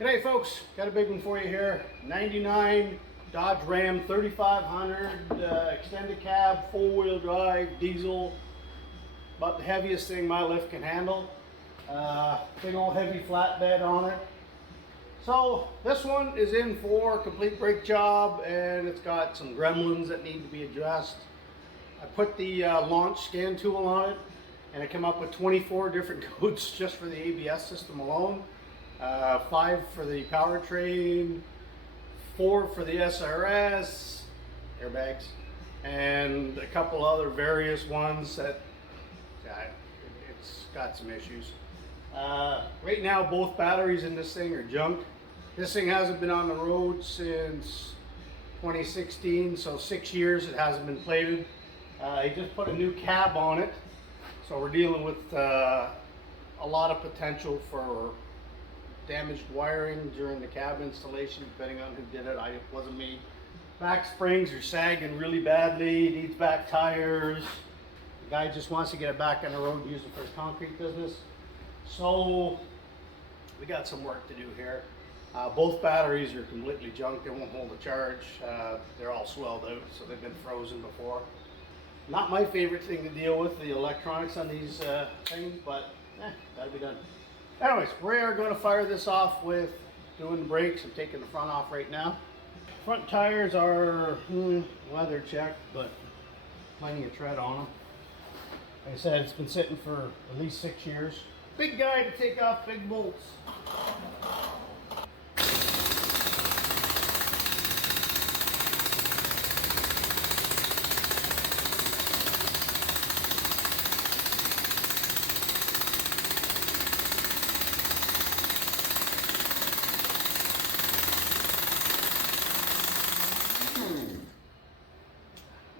G'day folks, got a big one for you here. 99 Dodge Ram 3500 extended cab, 4-wheel drive, diesel. About the heaviest thing my lift can handle. Big old heavy flatbed on it. So this one is in for a complete brake job, and it's got some gremlins that need to be addressed. I put the launch scan tool on it, and I came up with 24 different codes just for the ABS system alone. 5 for the powertrain, 4 for the SRS, airbags, and a couple other various ones that it's got some issues. Right now both batteries in this thing are junk. This thing hasn't been on the road since 2016, so 6 years it hasn't been plated. I just put a new cab on it, so we're dealing with a lot of potential for damaged wiring during the cab installation, depending on who did it. It wasn't me. Back springs are sagging really badly, needs back tires. The guy just wants to get it back on the road and use it for his concrete business. So we got some work to do here. Both batteries are completely junk. They won't hold a charge. They're all swelled out, so they've been frozen before. Not my favorite thing to deal with, the electronics on these things, but gotta be done. Anyways, we are going to fire this off with doing the brakes. I'm taking the front off right now. Front tires are weather checked, but plenty of tread on them. Like I said, it's been sitting for at least 6 years. Big guy to take off big bolts.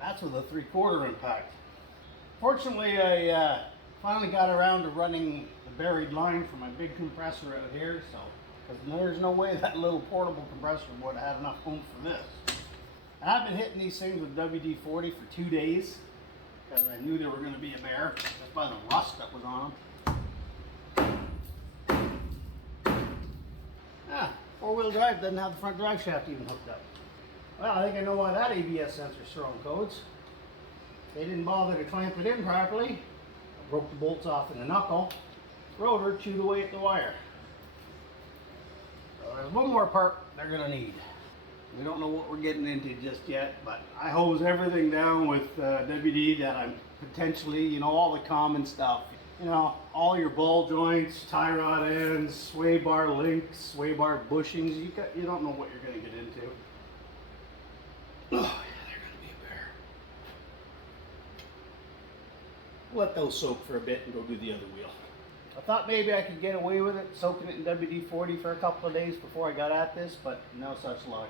That's with a 3/4 impact. Fortunately, I finally got around to running the buried line for my big compressor out here, so because there's no way that little portable compressor would have had enough oomph for this. And I've been hitting these things with WD-40 for 2 days because I knew they were going to be a bear just by the rust that was on them. 4-wheel drive doesn't have the front drive shaft even hooked up. Well, I think I know why that ABS sensor's throwing codes. They didn't bother to clamp it in properly. I broke the bolts off in the knuckle. Rotor chewed away at the wire. So there's one more part they're going to need. We don't know what we're getting into just yet, but I hose everything down with WD that I'm potentially, all the common stuff. All your ball joints, tie rod ends, sway bar links, sway bar bushings. You don't know what you're going to get into. Oh yeah, they're going to be a bear. Let those soak for a bit and go do the other wheel. I thought maybe I could get away with it, soaking it in WD-40 for a couple of days before I got at this, but no such luck.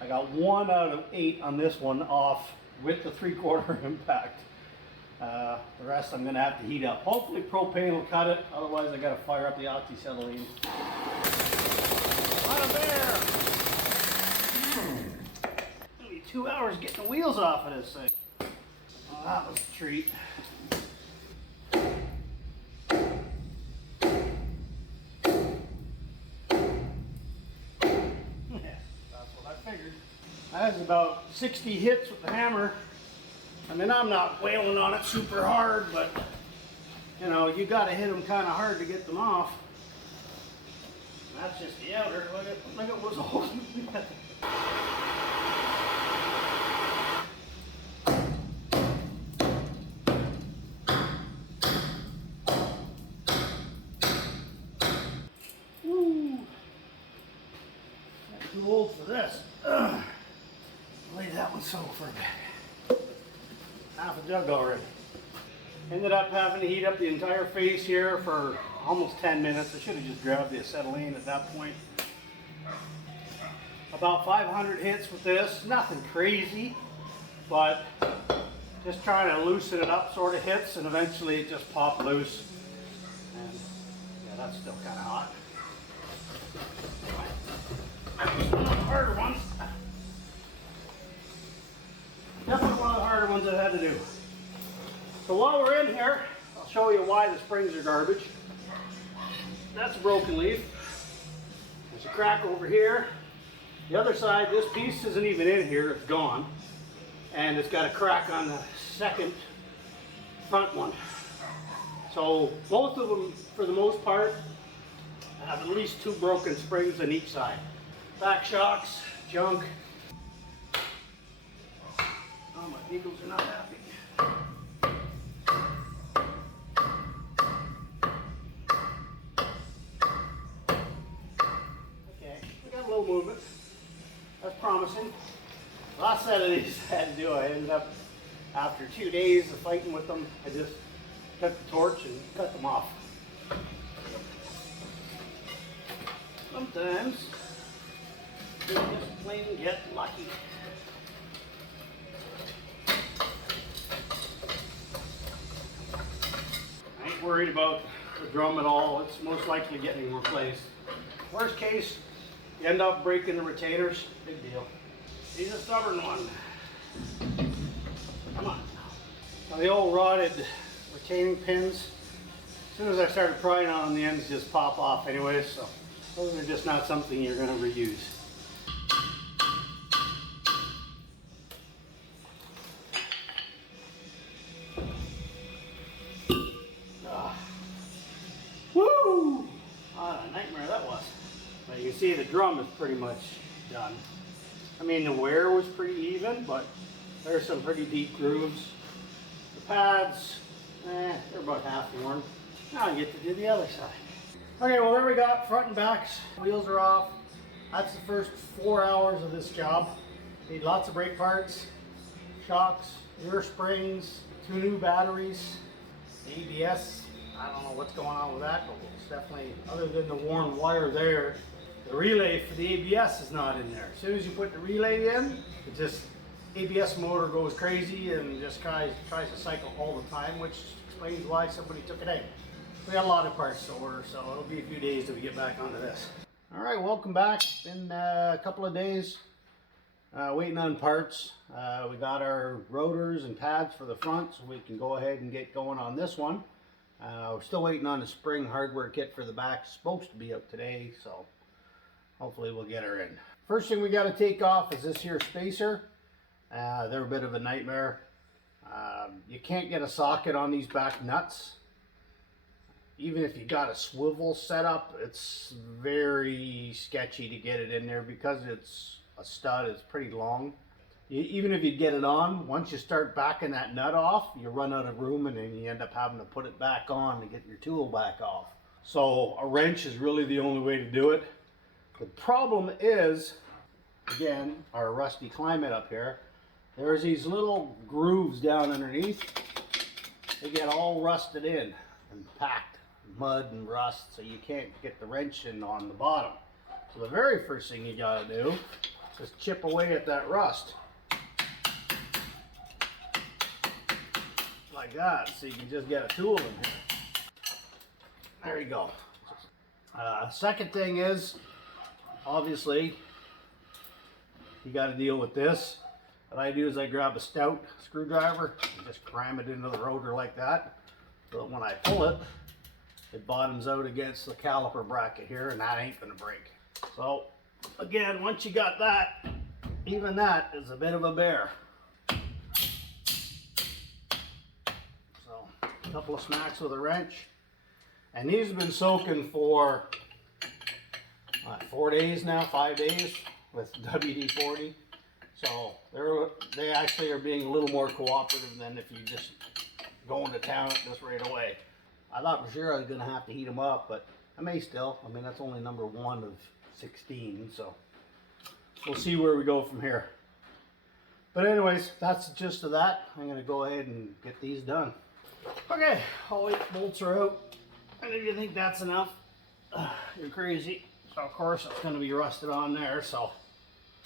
I got 1 out of 8 on this one off with the 3/4 impact. The rest I'm going to have to heat up. Hopefully propane will cut it, otherwise I got to fire up the oxyacetylene. Not a bear! 2 hours getting the wheels off of this thing. Well, that was a treat. Yeah, that's what I figured. That was about 60 hits with the hammer. I mean, I'm not wailing on it super hard, but you got to hit them kind of hard to get them off. That's just the outer. Look at what's holding me. Too old for this. Lay that one soak for a bit. Half a jug already. Ended up having to heat up the entire face here for almost 10 minutes. I should have just grabbed the acetylene at that point. About 500 hits with this. Nothing crazy, but just trying to loosen it up sort of hits, and eventually it just popped loose. And yeah, that's still kind of hot. One of the harder ones. Definitely one of the harder ones I had to do. So while we're in here, I'll show you why the springs are garbage. That's a broken leaf. As crack over here. The other side, this piece isn't even in here, it's gone. And it's got a crack on the second front one. So both of them, for the most part, have at least 2 broken springs on each side. Back shocks, junk. Oh, my eagles are not happy. Okay, we got a little movement. That's promising. Last set of these I had to do, I ended up, after 2 days of fighting with them, I just took the torch and cut them off. Sometimes you just plain get lucky. I ain't worried about the drum at all. It's most likely getting replaced. Worst case, you end up breaking the retainers. Big deal. He's a stubborn one. Come on. Now the old rotted retaining pins, as soon as I started prying on them, the ends just pop off anyway, so those are just not something you're going to reuse. Woo! What a nightmare that was. But you can see the drum is pretty much done. I mean, the wear was pretty even, but there's some pretty deep grooves. The pads, they're about half worn. Now I get to do the other side. Okay, well there we got front and backs. Wheels are off. That's the first 4 hours of this job. Need lots of brake parts, shocks, rear springs, 2 new batteries, ABS. I don't know what's going on with that, but it's definitely, other than the worn wire there, the relay for the ABS is not in there. As soon as you put the relay in, it just, ABS motor goes crazy and just tries to cycle all the time, which explains why somebody took it out. We got a lot of parts to order, so it'll be a few days till we get back onto this. All right, welcome back. Been a couple of days waiting on parts. We got our rotors and pads for the front, so we can go ahead and get going on this one. We're still waiting on the spring hardware kit for the back. It's supposed to be up today, so hopefully we'll get her in. First thing we got to take off is this here spacer. They're a bit of a nightmare. You can't get a socket on these back nuts. Even if you got a swivel set up, it's very sketchy to get it in there because it's a stud, it's pretty long. Even if you get it on, once you start backing that nut off, you run out of room and then you end up having to put it back on to get your tool back off. So a wrench is really the only way to do it. The problem is, again, our rusty climate up here, there's these little grooves down underneath. They get all rusted in and packed, mud and rust, so you can't get the wrench in on the bottom. So the very first thing you gotta do is chip away at that rust. Like that, so you can just get a tool in here. There you go. Second thing is, obviously, you got to deal with this. What I do is I grab a stout screwdriver and just cram it into the rotor like that. So that when I pull it, it bottoms out against the caliper bracket here, and that ain't gonna break. So again, once you got that, even that is a bit of a bear. So a couple of smacks with a wrench. And these have been soaking for 4 days now, 5 days with WD-40. So they actually are being a little more cooperative than if you just go into town just right away. I thought for sure I was going to have to heat them up, but I may still. I mean, that's only number 1 of 16, so we'll see where we go from here. But anyways, that's the gist of that. I'm going to go ahead and get these done. Okay, all 8 bolts are out. And if you think that's enough, you're crazy. So of course it's going to be rusted on there, so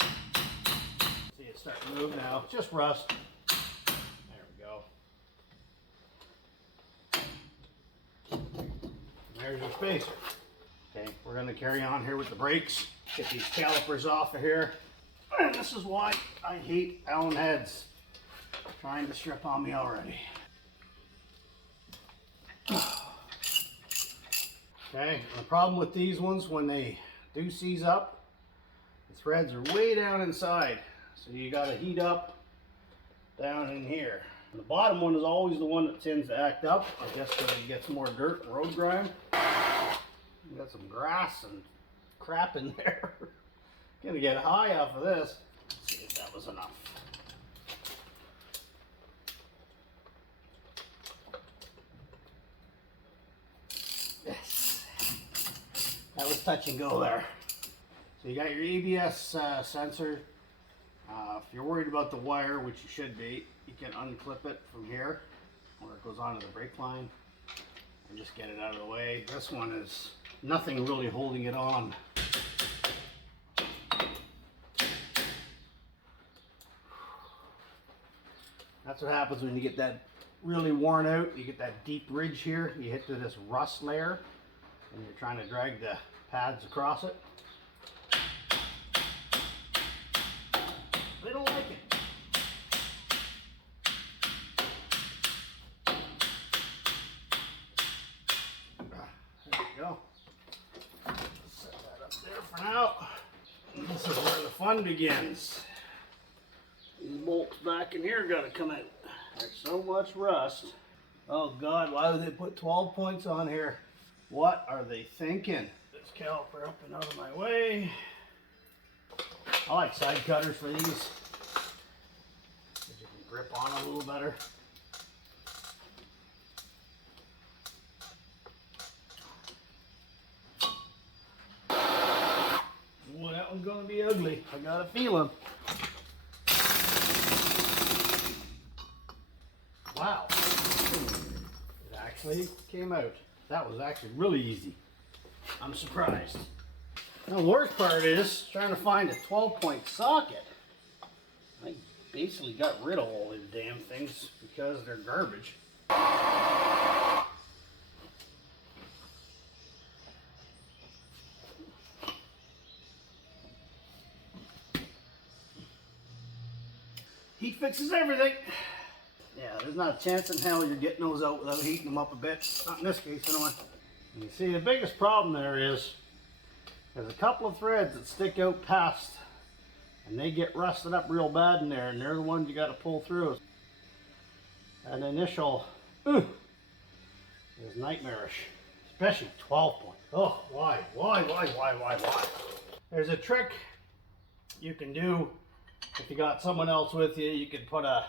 see it starting to move now. Just rust. There we go. There's your spacer. Okay, we're going to carry on here with the brakes. Get these calipers off of here. And this is why I hate Allen heads trying to strip on me already. Okay, the problem with these ones, when they do seize up, the threads are way down inside. So you got to heat up down in here. And the bottom one is always the one that tends to act up, I guess because it gets more dirt and road grime. You got some grass and crap in there. Gonna get high off of this. Let's see if that was enough. Yes. That was touch and go there. So you got your ABS sensor. If you're worried about the wire, which you should be, you can unclip it from here where it goes onto the brake line and just get it out of the way. This one is nothing really holding it on. That's what happens when you get that really worn out. You get that deep ridge here. You hit to this rust layer and you're trying to drag the pads across it. They don't like it. There we go. Set that up there for now. And this is where the fun begins. These bolts back in here gotta come out. There's so much rust. Oh God, why would they put 12 points on here? What are they thinking? This caliper up and out of my way. I like side cutters for these. So you can grip on a little better. Well, that one's gonna be ugly. I got a feeling. Wow, it actually came out. That was actually really easy. I'm surprised. Now the worst part is trying to find a 12-point socket. I basically got rid of all these damn things because they're garbage. Heat fixes everything. Yeah, there's not a chance in hell you're getting those out without heating them up a bit. Not in this case, anyway. You see, the biggest problem there is there's a couple of threads that stick out past, and they get rusted up real bad in there, and they're the ones you got to pull through. An initial is nightmarish, especially 12 point. Oh, why? There's a trick you can do if you got someone else with you. You can put a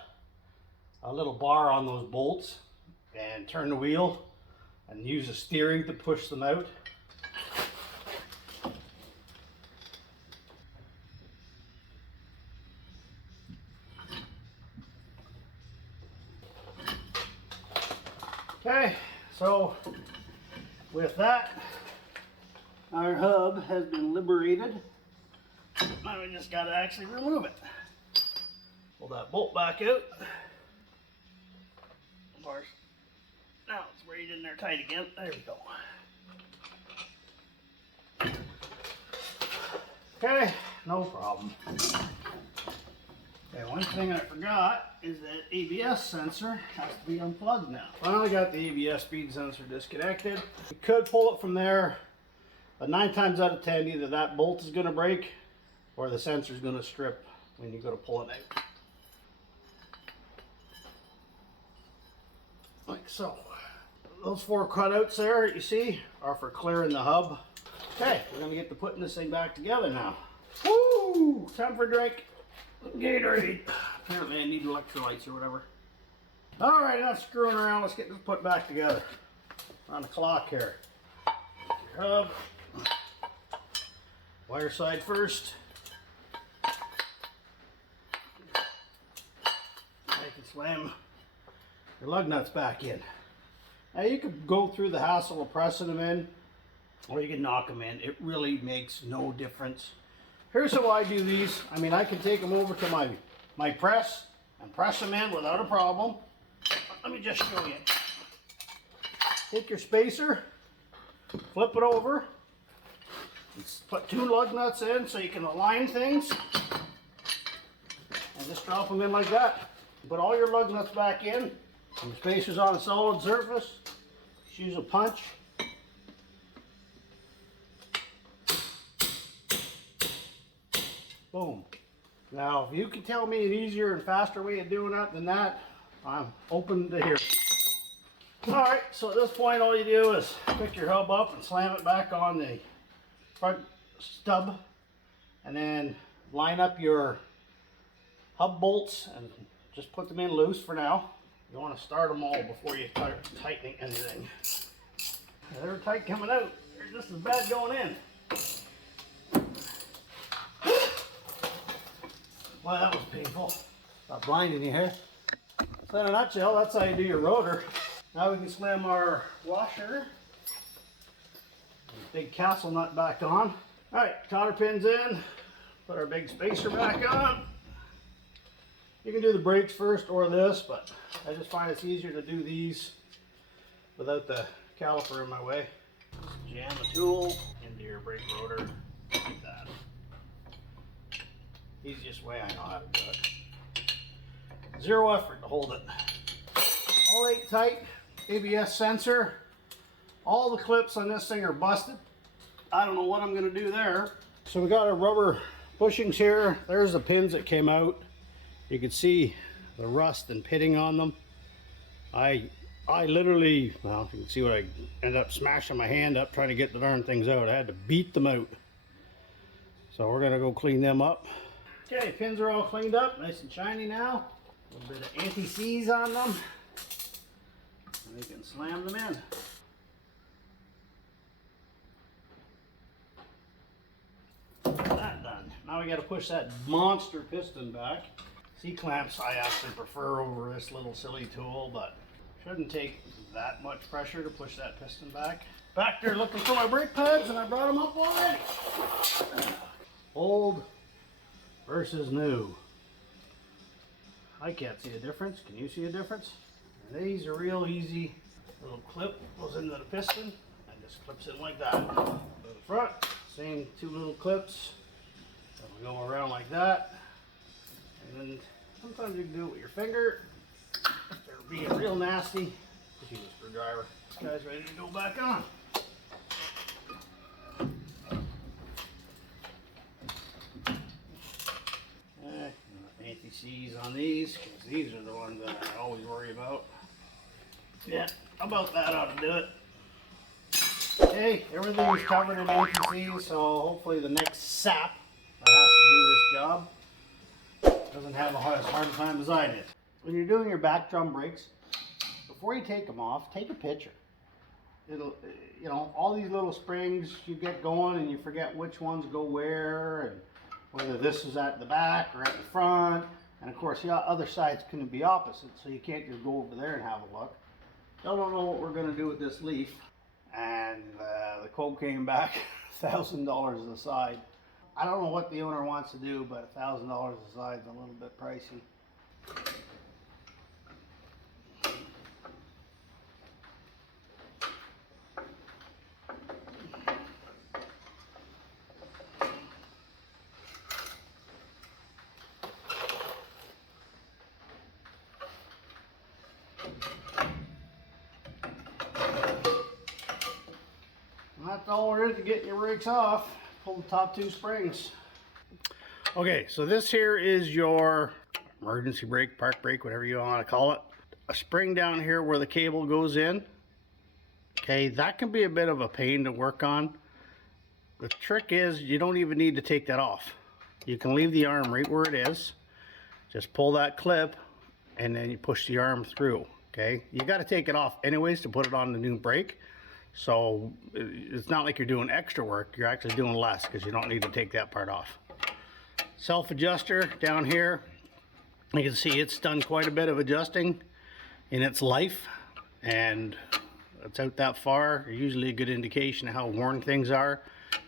little bar on those bolts and turn the wheel and use the steering to push them out. Okay, so with that, our hub has been liberated. Now we just got to actually remove it. Pull that bolt back out. Now it's right in there tight again. There we go. Okay, no problem. Okay, one thing I forgot is that ABS sensor has to be unplugged now. Finally got the ABS speed sensor disconnected. You could pull it from there, but 9 times out of 10, either that bolt is going to break or the sensor is going to strip when you go to pull it out. Like so. Those 4 cutouts there you see are for clearing the hub. Okay, we're going to get to putting this thing back together now. Woo! Time for a drink. Gatorade. Apparently I need electrolytes or whatever. Alright, not screwing around. Let's get this put back together. On the clock here. Hub. Wire side first. I can slam your lug nuts back in. Now you could go through the hassle of pressing them in, or you can knock them in. It really makes no difference. Here's how I do these. I mean, I can take them over to my press and press them in without a problem. Let me just show you. Take your spacer, flip it over, put 2 lug nuts in so you can align things, and just drop them in like that. Put all your lug nuts back in. And the spacer's on a solid surface. Just use a punch. Boom. Now, if you can tell me an easier and faster way of doing that than that, I'm open to hear it. Alright, so at this point all you do is pick your hub up and slam it back on the front stub, and then line up your hub bolts and just put them in loose for now. You want to start them all before you start tightening anything. They're tight coming out. They're just as bad going in. Well, that was painful. Not blinding you here. So in a nutshell, that's how you do your rotor. Now we can slam our washer. Big castle nut back on. Alright, cotter pins in. Put our big spacer back on. You can do the brakes first or this, but I just find it's easier to do these without the caliper in my way. Just jam the tool into your brake rotor like that. Easiest way I know how to do it. Zero effort to hold it. All 8 tight, ABS sensor. All the clips on this thing are busted. I don't know what I'm going to do there. So we got our rubber bushings here. There's the pins that came out. You can see the rust and pitting on them. I literally, well, you can see what I ended up smashing my hand up trying to get the darn things out. I had to beat them out. So we're gonna go clean them up. Okay, pins are all cleaned up, nice and shiny now. A little bit of anti-seize on them. And we can slam them in. That done. Now we got to push that monster piston back. C-clamps I actually prefer over this little silly tool, but shouldn't take that much pressure to push that piston back. Back there looking for my brake pads, and I brought them up already. Old versus new. I can't see a difference. Can you see a difference? And these are real easy. Little clip goes into the piston and just clips in like that. To the front, same 2 little clips. That'll go around like that. And then sometimes you can do it with your finger. If they're being real nasty, just use a screwdriver. This guy's ready to go back on. Anti-seize on these, because these are the ones that I always worry about. Yeah, about that ought to do it. Okay, everything is covered in anti-seize, so hopefully the next sap that has to do this job doesn't have as hard a time as I did. When you're doing your back drum brakes, before you take them off, take a picture. It'll, you know, all these little springs you get going and you forget which ones go where, and whether this is at the back or at the front. And of course, the other sides can be opposite, so you can't just go over there and have a look. Still don't know what we're going to do with this leaf. And the quote came back $1,000 a side. I don't know what the owner wants to do, but $1,000 a side is a little bit pricey. That's all there is to getting your brakes off. Pull the top 2 springs. Okay, so this here is your emergency brake, park brake, whatever you want to call it. A spring down here where the cable goes in. Okay, that can be a bit of a pain to work on. The trick is you don't even need to take that off. You can leave the arm right where it is. Just pull that clip and then you push the arm through. Okay, you got to take it off anyways to put it on the new brake. So it's not like you're doing extra work, you're actually doing less because you don't need to take that part off. Self adjuster down here, you can see it's done quite a bit of adjusting in its life, and it's out that far, usually a good indication of how worn things are.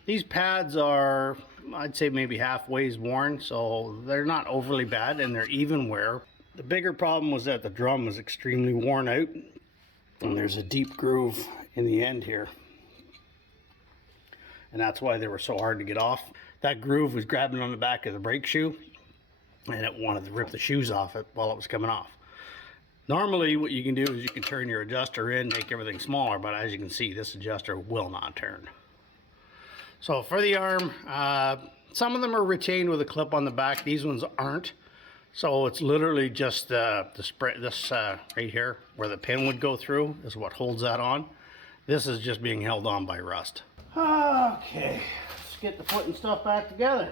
These pads are, I'd say maybe halfway worn, so they're not overly bad and they're even wear. The bigger problem was that the drum was extremely worn out, and there's a deep groove in the end here, and that's why they were so hard to get off. That groove was grabbing on the back of the brake shoe, and it wanted to rip the shoes off it while it was coming off. Normally what you can do is you can turn your adjuster in, make everything smaller, but as you can see, this adjuster will not turn. So for the arm, some of them are retained with a clip on the back. These ones aren't. So it's literally just the spray, this right here, where the pin would go through, is what holds that on. This is just being held on by rust. Okay, let's get the foot and stuff back together.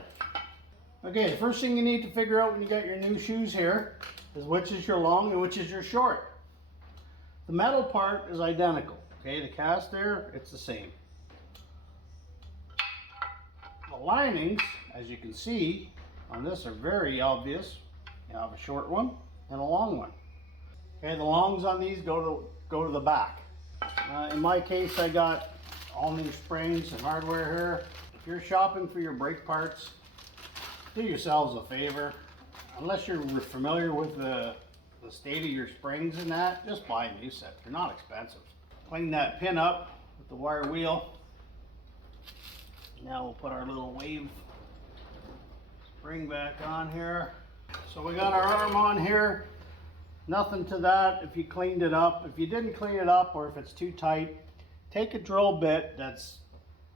Okay, the first thing you need to figure out when you got your new shoes here is which is your long and which is your short. The metal part is identical. Okay, the cast there, it's the same. The linings, as you can see on this, are very obvious. You have a short one and a long one. Okay, the longs on these go to the back. In my case, I got all new springs and hardware here. If you're shopping for your brake parts, do yourselves a favor. Unless you're familiar with the state of your springs and that, just buy a new set. They're not expensive. Clean that pin up with the wire wheel. Now we'll put our little wave spring back on here. So we got our arm on here. Nothing to that if you cleaned it up. If you didn't clean it up, or if it's too tight, take a drill bit that's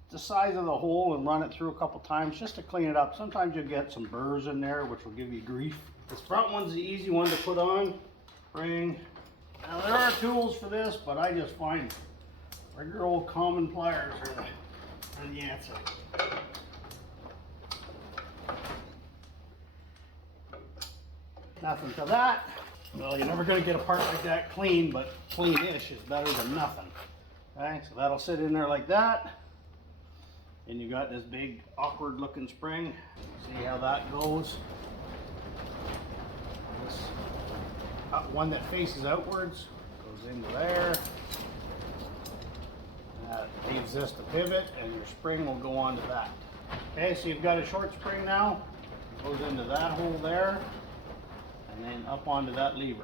the size of the hole and run it through a couple times just to clean it up. Sometimes you'll get some burrs in there which will give you grief. This front one's the easy one to put on. Spring. Now there are tools for this, but I just find regular old common pliers are the answer. Nothing to that. Well, you're never going to get a part like that clean, but clean-ish is better than nothing. Okay, so that'll sit in there like that. And you got this big awkward looking spring. See how that goes. This one that faces outwards goes into there. That leaves this to pivot, and your spring will go onto that. Okay, so you've got a short spring now. It goes into that hole there, and then up onto that lever.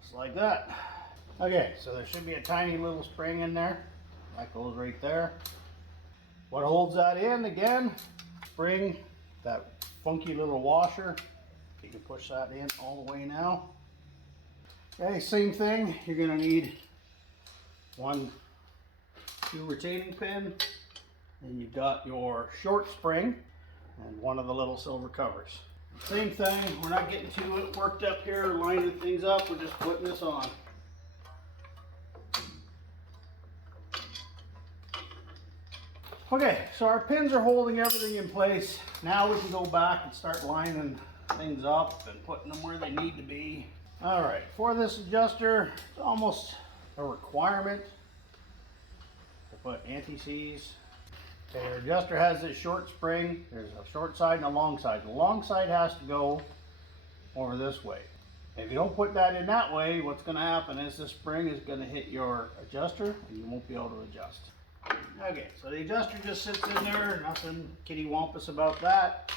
Just like that. Okay, so there should be a tiny little spring in there. That goes right there. What holds that in, again, spring, that funky little washer. You can push that in all the way now. Okay, same thing. You're going to need two retaining pin, and you've got your short spring and one of the little silver covers. Same thing. We're not getting too worked up here, lining things up. We're just putting this on. Okay, so our pins are holding everything in place. Now we can go back and start lining things up and putting them where they need to be. All right, for this adjuster, it's almost a requirement to put anti-seize. Okay, your adjuster has this short spring. There's a short side and a long side. The long side has to go over this way. If you don't put that in that way, what's going to happen is this spring is going to hit your adjuster and you won't be able to adjust. Okay, so the adjuster just sits in there, nothing kitty wampus about that.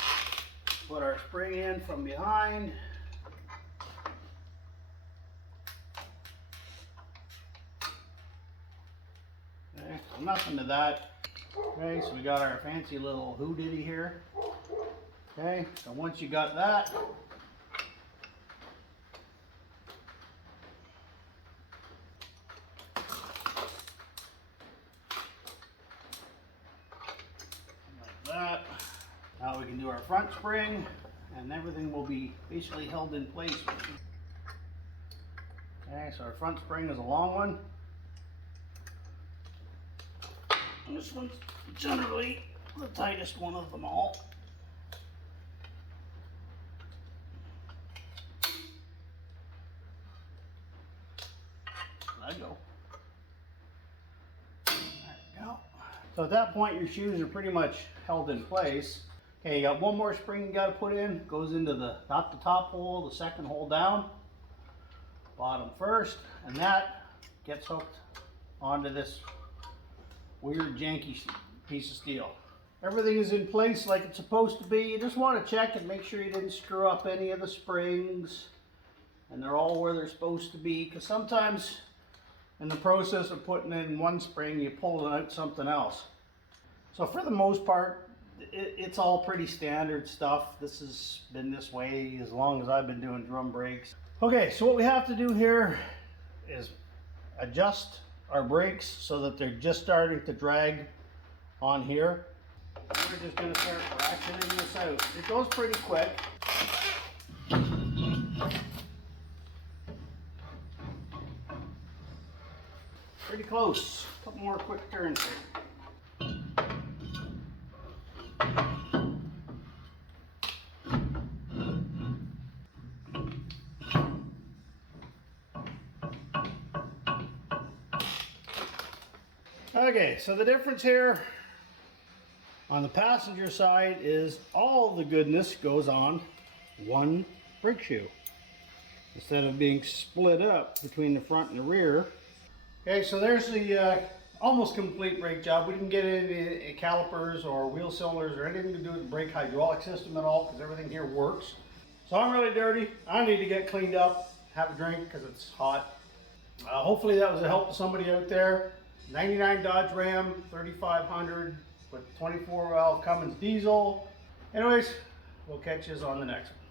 Put our spring in from behind. Okay, so nothing to that. Okay, so we got our fancy little hoodoo here. Okay, so once you got that, now we can do our front spring, and everything will be basically held in place. Okay, so our front spring is a long one. And this one's generally the tightest one of them all. Let go. There we go. So at that point, your shoes are pretty much held in place. Okay, you got one more spring you got to put in. Goes into not the top hole, the second hole down. Bottom first, and that gets hooked onto this weird janky piece of steel. Everything is in place like it's supposed to be. You just want to check and make sure you didn't screw up any of the springs and they're all where they're supposed to be, because sometimes in the process of putting in one spring you pull out something else. So for the most part, it's all pretty standard stuff. This has been this way as long as I've been doing drum brakes. Okay, so what we have to do here is adjust our brakes so that they're just starting to drag on here. We're just going to start ratcheting this out. It goes pretty quick. Pretty close. A couple more quick turns here. Okay, so the difference here on the passenger side is all the goodness goes on one brake shoe instead of being split up between the front and the rear. Okay, so there's the almost complete brake job. We didn't get any calipers or wheel cylinders or anything to do with the brake hydraulic system at all because everything here works. So I'm really dirty. I need to get cleaned up, have a drink because it's hot. Hopefully that was a help to somebody out there. 99 Dodge Ram 3500 with 24 valve Cummins Diesel. Anyways, we'll catch you on the next one.